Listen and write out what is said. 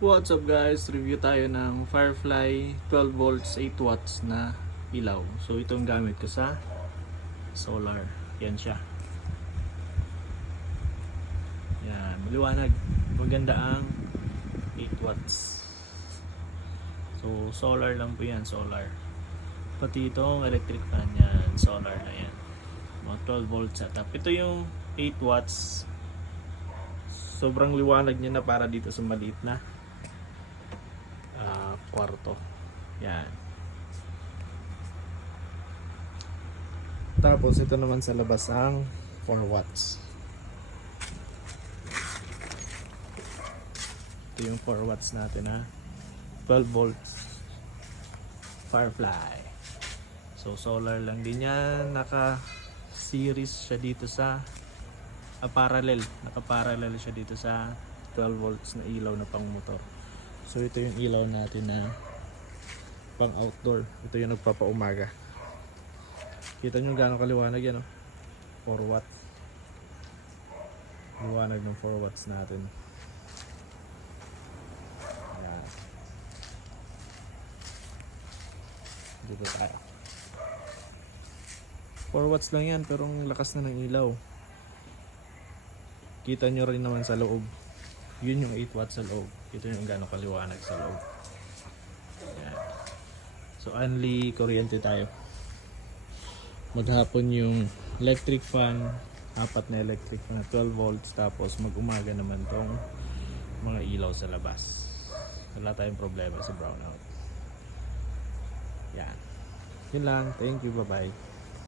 What's up guys? Review tayo ng Firefly 12 volts 8 watts na ilaw. So itong gamit ko sa solar. Yan siya. Yan, maliwanag. Maganda ang 8 watts. So solar lang po yan, solar. Pati itong electric fan yan, solar na yan. Mga 12 volt setup. Ito yung 8 watts. Sobrang liwanag niya na para dito sa maliit na kwarto. Yan. Tapos ito naman sa labas ang 4 watts. Ito yung 4 watts natin ha. 12 volts Firefly. So solar lang din yan. Naka series siya dito sa parallel. Naka-parallel siya dito sa 12 volts na ilaw na pang motor. So ito yung ilaw natin na pang outdoor. Ito yung nagpapaumaga. Kita nyo gano'ng kaliwanag yan, oh? 4 watts. Liwanag ng 4 watts natin. Ayan. Dito tayo. 4 watts lang yan, pero ang lakas na ng ilaw. Kita nyo rin naman sa loob. Yun yung 8 watts sa loob. Ito yung gano'ng kaliwanag sa loob. Ayan. So only kuryente tayo. Maghapon yung electric fan, apat na electric fan na 12 volts, tapos mag-umaga naman tong mga ilaw sa labas. Wala tayong problema sa brownout. Yan. Yun lang. Thank you. Bye bye.